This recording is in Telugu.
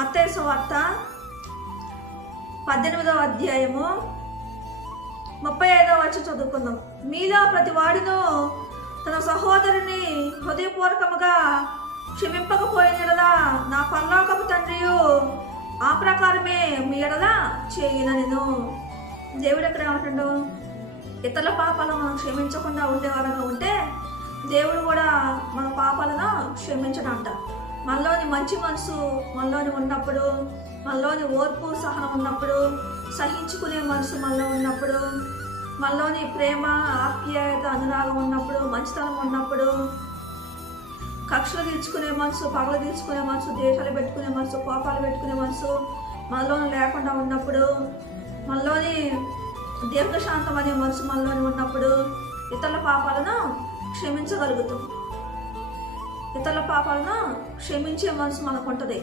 మత్తయి సువార్త 18వ అధ్యాయము 35వ వచనం చదువుకుందాం. మీలో ప్రతి వాడును తన సహోదరుని హృదయపూర్వకముగా క్షమింపకపోయిన ఎడల నా పరలోకపు తండ్రియు ఆ ప్రకారమే మీ ఎడల చేయుననెను. దేవుడు ఎక్కడ ఏమంటాడు? ఇతరుల పాపాలను మనం క్షమించకుండా ఉండేవారుగా ఉంటే దేవుడు కూడా మన పాపాలను క్షమించడంట. మనలోని మంచి మనసు మనలోని ఉన్నప్పుడు, మనలోని ఓర్పు సహనం ఉన్నప్పుడు, సహించుకునే మనసు మనలో ఉన్నప్పుడు, మనలోని ప్రేమ ఆప్యాయత అనురాగం ఉన్నప్పుడు, మంచితనం ఉన్నప్పుడు, కక్షలు తీర్చుకునే మనసు, పగలు తీర్చుకునే మనసు, దేశాలు పెట్టుకునే మనసు, కోపాలు పెట్టుకునే మనసు మనలోని లేకుండా ఉన్నప్పుడు, మనలోని దీర్ఘశాంతం అనే మనసు మనలోని ఉన్నప్పుడు ఇతరుల పాపాలను క్షమించగలుగుతాం. ఇతరుల పాపాలను క్షమించే మనసు మనకు ఉంటుంది.